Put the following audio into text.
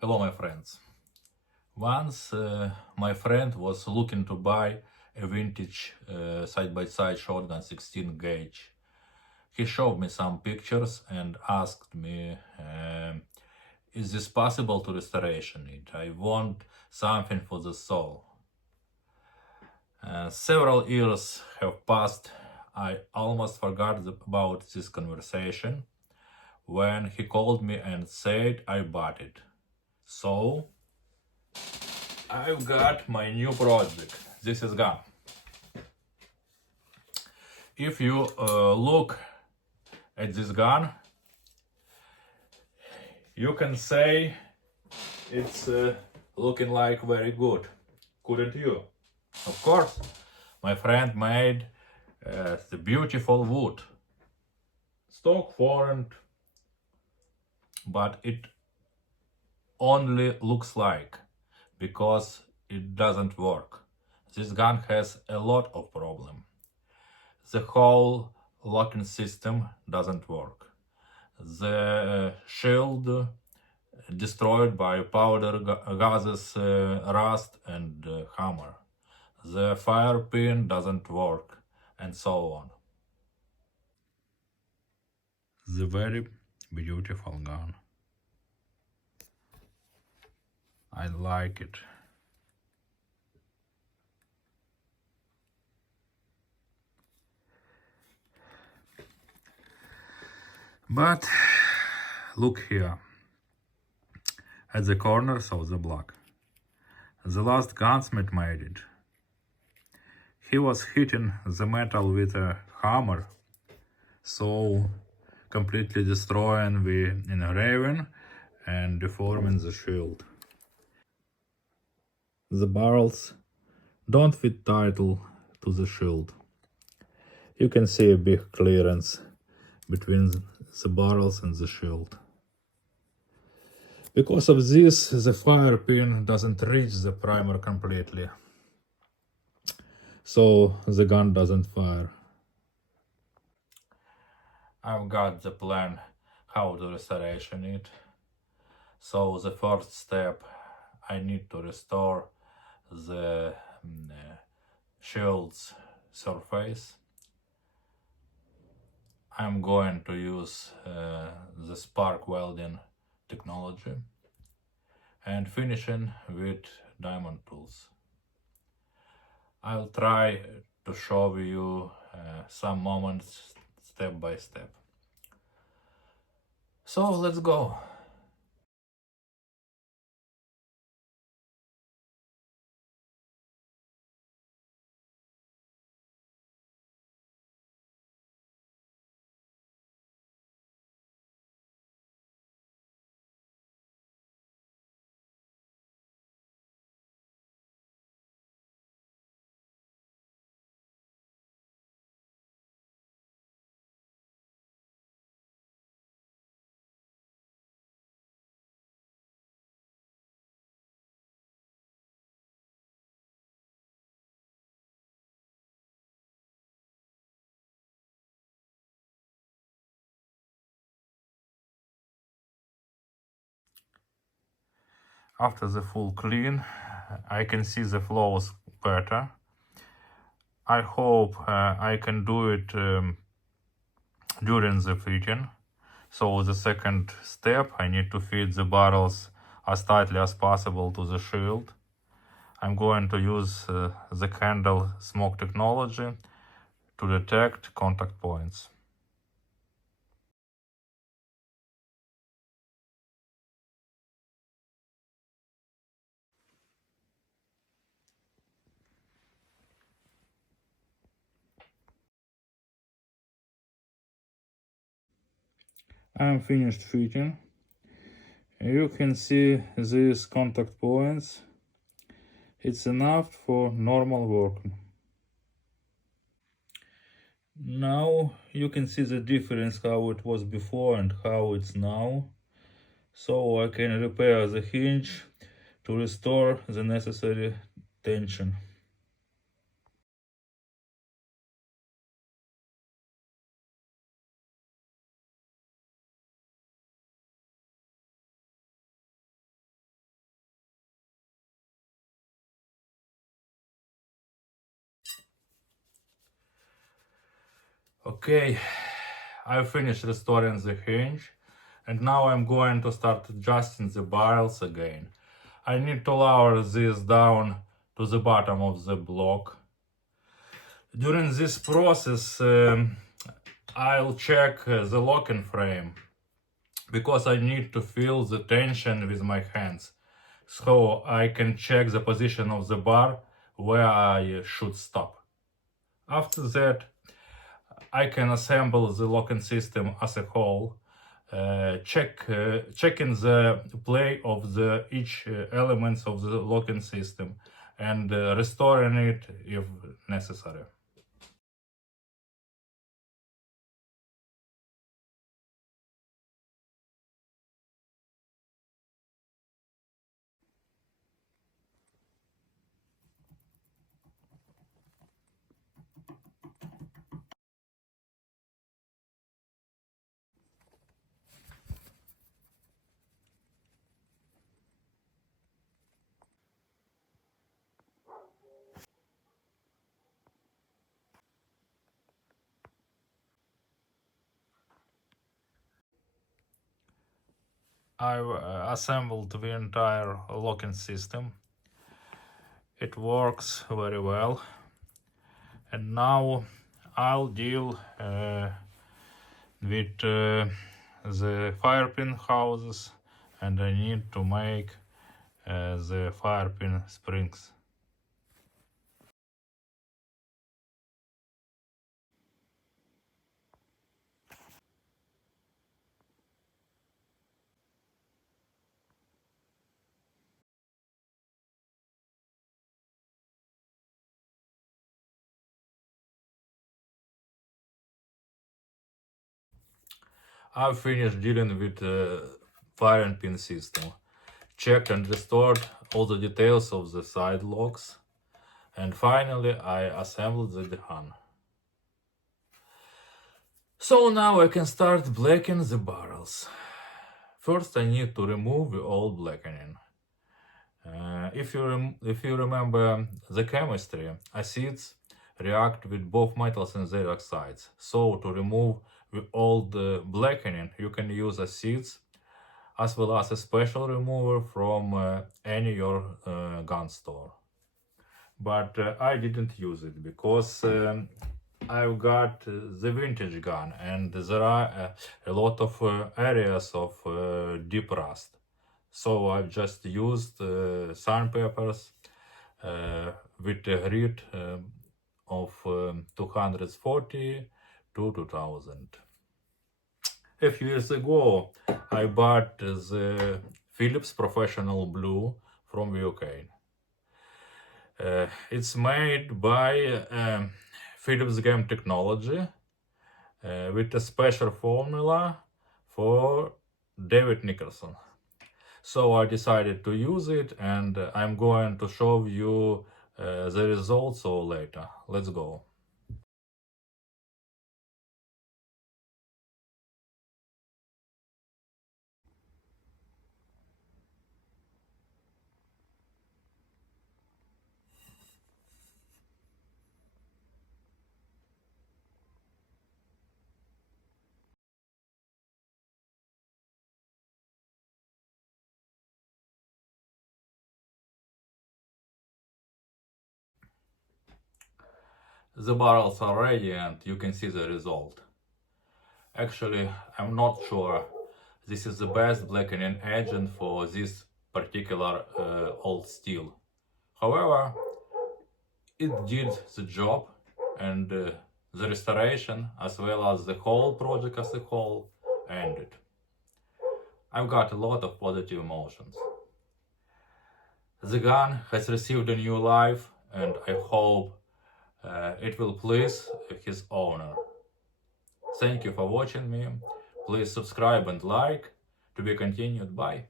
Hello, my friends. Once my friend was looking to buy a vintage side-by-side shotgun 16 gauge. He showed me some pictures and asked me, is this possible to restoration it? I want something for the soul. Several years have passed. I almost forgot about this conversation when he called me and said I bought it. So I've got my new project. This is gun. If you look at this gun, you can say it's looking like very good, couldn't you? Of course, my friend made the beautiful wood, stock foreign, but it only looks like because it doesn't work. This gun has a lot of problem. The whole locking system doesn't work. The shield destroyed by powder gases, rust and hammer. The fire pin doesn't work, and so on. The very beautiful gun. I like it. But look here, at the corners of the block. The last gunsmith made it. He was hitting the metal with a hammer, so completely destroying the engraving and deforming the shield. The barrels don't fit title to the shield. You can see a big clearance between the barrels and the shield. Because of this, the fire pin doesn't reach the primer completely, so the gun doesn't fire. I've got the plan how to restoration it. So the first step, I need to restore the shield's surface. I'm going to use the spark welding technology and finishing with diamond tools. I'll try to show you some moments step by step. So let's go. After the full clean, I can see the flows better. I hope I can do it during the fitting. So the second step, I need to fit the barrels as tightly as possible to the shield. I'm going to use the candle smoke technology to detect contact points. I'm finished fitting. You can see these contact points. It's enough for normal work. Now you can see the difference how it was before and how it's now. So I can repair the hinge to restore the necessary tension. Okay, I finished restoring the hinge, and now I'm going to start adjusting the barrels again. I need to lower this down to the bottom of the block. During this process, I'll check the locking frame because I need to feel the tension with my hands, so I can check the position of the bar where I should stop. After that, I can assemble the locking system as a whole, checking the play of the each elements of the locking system and restoring it if necessary. I've assembled the entire locking system. It works very well. And now I'll deal with the firepin houses, and I need to make the firepin springs. I've finished dealing with the firing pin system, checked and restored all the details of the side locks, and finally I assembled the Dehan. So now I can start blackening the barrels. First I need to remove the old blackening. If you remember the chemistry, acids react with both metals and their oxides. So to remove the old blackening, you can use acids as well as a special remover from any your gun store. But I didn't use it because I've got the vintage gun, and there are a lot of areas of deep rust. So I've just used sandpapers with a grit of 240 to 2000. A few years ago, I bought the Philips Professional Blue from the UK. It's made by Philips Game Technology with a special formula for David Nicholson. So I decided to use it, and I'm going to show you the results later. Let's go. The barrels are ready and you can see the result. Actually, I'm not sure this is the best blackening agent for this particular old steel. However, it did the job, and the restoration as well as the whole project as a whole ended. I've got a lot of positive emotions. The gun has received a new life, and I hope it will please his owner. Thank you for watching me. Please subscribe and like. To be continued. Bye.